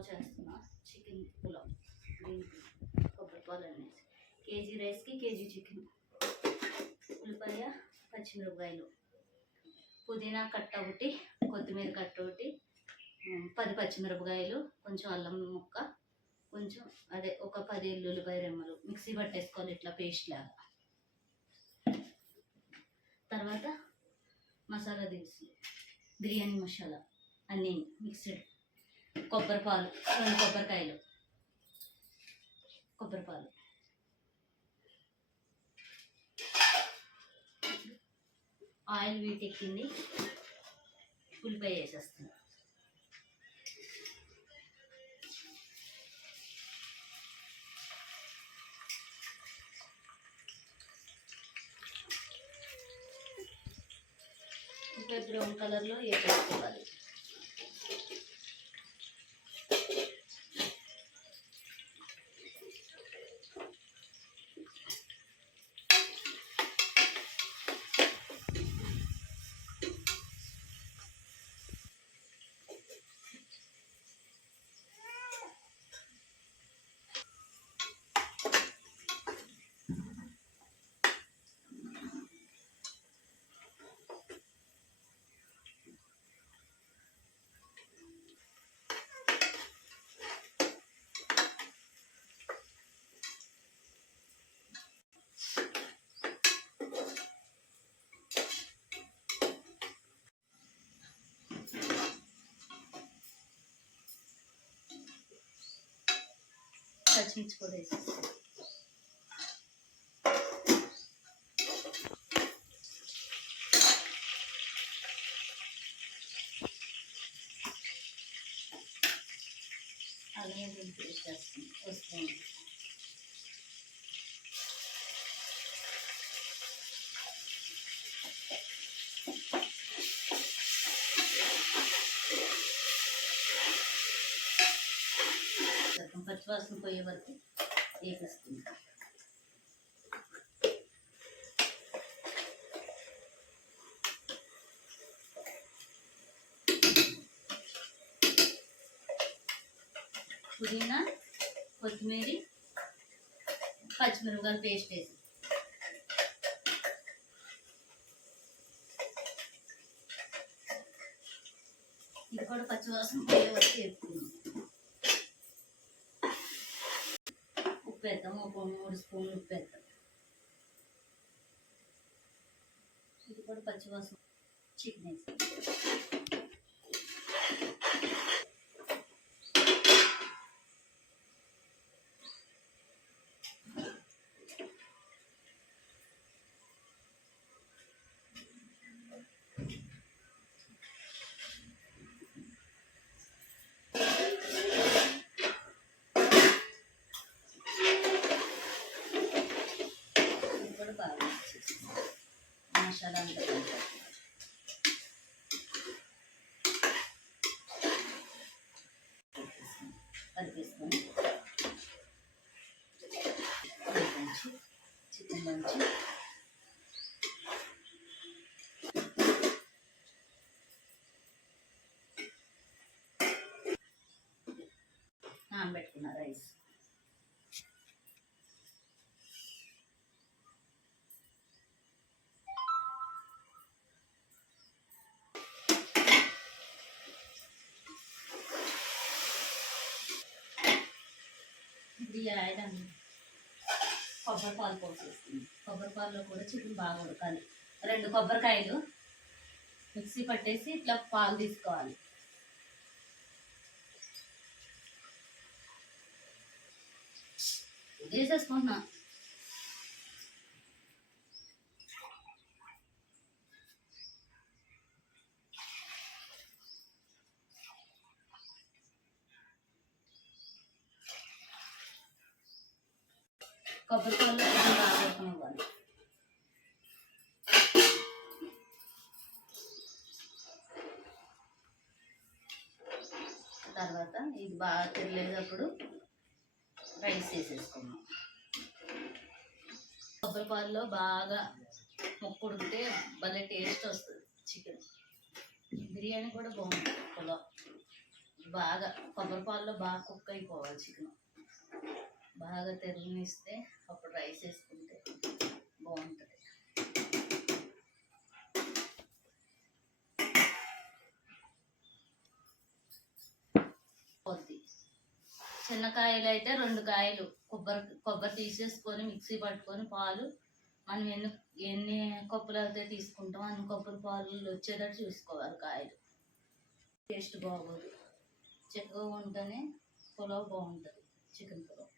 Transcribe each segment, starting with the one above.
పులావ్ చేస్తున్నా chicken pulao green కొబ్బరి పాలు అనేసి. కేజీ రైస్కి కేజీ చికెన్. ఉల్లిపాయ పచ్చిమిరపకాయలు. పుదీనా కట్ట ఒకటి కొత్తిమీర కట్ట ఒకటి పది పచ్చిమిరపకాయలు కొంచెం అల్లం ముక్క కొంచెం అదే ఒక పది ఉల్లిపాయ రెమ్మలు. మిక్సీ పట్టేసుకోవాలి ఇట్లా పేస్ట్ లాగా. తర్వాత మసాలా దినుసులు. బిర్యానీ మసాలా అన్నీ మిక్స్డ్. కొబ్బరి పాలు రెండు కొబ్బరికాయలు. కొబ్బరి పాలు ఆయిల్ వీటెక్కింది ఉల్లిపాయ వేసేస్తుంది ఉల్లిపాయ బ్రౌన్ కలర్లో వేసేసుకోవాలి. పచ్చిమిర్చి కూడా పేస్ట్ వస్తుంది. సగం పోయే వరకు వేసేస్తుంది పుదీనా కొత్తిమీర పచ్చిమిరపకాయలు పేస్ట్ వేసి. ఇది కూడా పచ్చివాసన పోయే వరకు వేపుకున్నాం ఉప్పు వేద్దాం ఒక మూడు స్పూన్లు ఉప్పు వేద్దాం ఇది కూడా పచ్చివాసం చికెన్ వేసి मसाला डाल देते हैं चिकन मंची ఇది ఆయిల్ కొబ్బరి పాలు పోసేస్తుంది. కొబ్బరి పాలలో కూడా చికెన్ బాగా ఉడకాలి. రెండు కొబ్బరికాయలు మిక్సీ పట్టేసి ఇట్లా పాలు తీసుకోవాలి. వేసేసుకుంటున్నా కొబ్బరి పళ్ళు బాగా ఉడకనివ్వాలి తర్వాత ఇది బాగా తిరగేటప్పుడు రైస్ వేసేసుకున్నాం కొబ్బరి పాలలో బాగా ముక్కు ఉడికితే భలే టేస్ట్ వస్తుంది చికెన్. బిర్యానీ కూడా బాగుంటుంది పొలం బాగా కొబ్బరి పాలలో బాగా కుక్ అయిపోవాలి చికెన్. బాగా తెరనిస్తే అప్పుడు రైస్ వేసుకుంటే బాగుంటుంది. కొద్ది. చిన్న కాయలు అయితే రెండు కాయలు. కొబ్బరి కొబ్బరి తీసేసుకొని మిక్సీ పట్టుకొని పాలు. మనం ఎన్ని ఎన్ని కప్పులు అయితే తీసుకుంటాం అన్ని కొబ్బరి పాలు వచ్చేటట్టు చూసుకోవాలి కాయలు. టేస్ట్ బాగోదు. చిక్కగా ఉంటేనే పులావ్ బాగుంటుంది. చికెన్ పులావ్.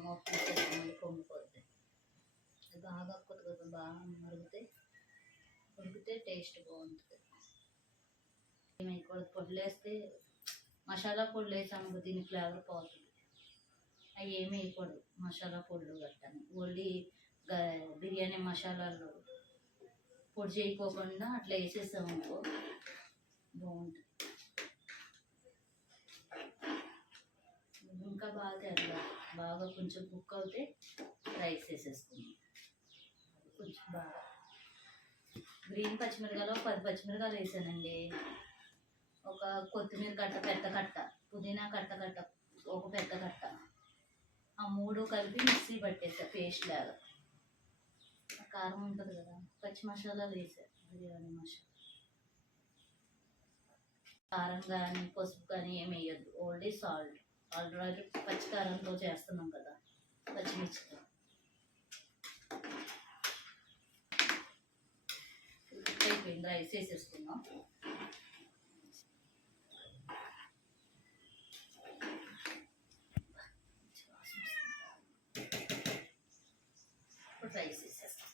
మొత్తం పొంగిపోద్ది బాగా కొత్త కొద్ది బాగా మరుగుతే ఉడికితే టేస్ట్ బాగుంటుంది ఏమి పొడులు వేస్తే మసాలా పొడులు వేసాము దీని ఫ్లేవర్ పోతుంది అవి ఏమి వేయకూడదు మసాలా పొడులు కట్టాను ఓన్లీ బిర్యానీ మసాలాలు పొడి చేయకోకుండా అట్లా వేసేసాం అనుకో బాగుంటుంది ఇంకా బాగా అట్లా బాగా కొంచెం కుక్ అవుతే రైస్ వేసేసుకుందాం. కొంచెం బాగా. గ్రీన్ పచ్చిమిరకాయలు పది పచ్చిమిరకాయలు వేసానండి. ఒక కొత్తిమీర కట్ట పెద్ద కట్ట పుదీనా కట్ట కట్ట ఒక పెద్ద కట్ట. ఆ మూడు కలిపి మిక్సీ పట్టేసా పేస్ట్ లాగా. కారం ఉంటుంది కదా పచ్చి మసాలాలు వేసా బిర్యానీ మసాలా. కారం కానీ పసుపు కానీ ఏమి వేయద్దు ఓన్లీ సాల్ట్. ఆల్రెడీ పచ్చికారంతో చేస్తున్నాం కదా పచ్చిమిర్చితో. అయిపోయింది? రైస్ వేసేసుకున్నాం ఇప్పుడు రైస్ వేసేస్తాం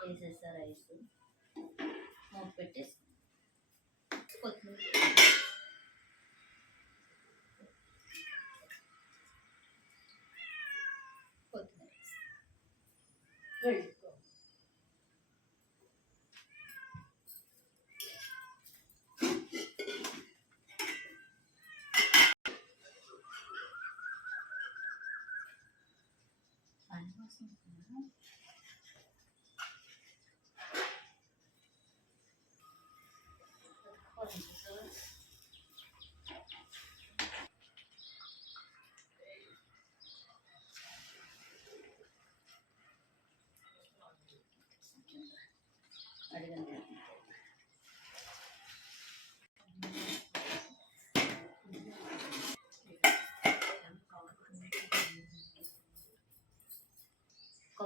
వేసేస్తా రైస్? మూత పెట్టేసి కొత్తిమీర Thank you.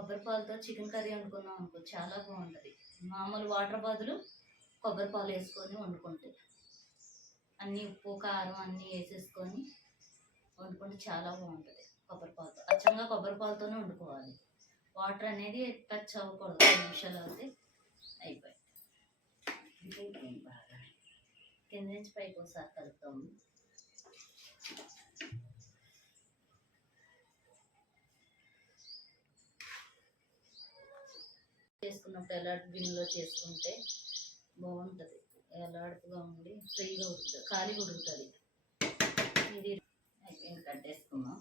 కొబ్బరి పాలతో చికెన్ కర్రీ వండుకున్నాం అనుకో చాలా బాగుంటుంది. మామూలు వాటర్ బదులు కొబ్బరి పాలు వేసుకొని వండుకుంటే. అన్నీ ఉప్పు కారం అన్నీ వేసేసుకొని వండుకుంటే చాలా బాగుంటుంది కొబ్బరి పాలతో. అచ్చంగా కొబ్బరి పాలతోనే వండుకోవాలి. వాటర్ అనేది టచ్ అవ్వకూడదు పది నిమిషాలు అవుతే అయిపోయి. బాగా కింద నుంచి పైకి ఒకసారి కలుపుతాము చేసుకున్నప్పుడు ఎలాంటి గిన్నెలో చేసుకుంటే బాగుంటుంది. ఎలాడుపుగా ఉండి ఫ్రీగా ఉడుకుతుంది. ఖాళీగా ఉడుకుతుంది. ఇది కట్టేసుకున్నాం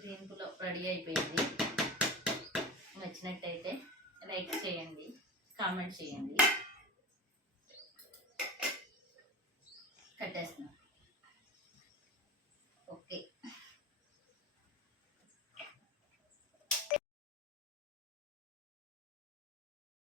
గ్రీన్ పులావ్ రెడీ అయిపోయింది. నచ్చినట్టయితే లైక్ చేయండి కామెంట్ చేయండి. కట్టేస్తున్నాం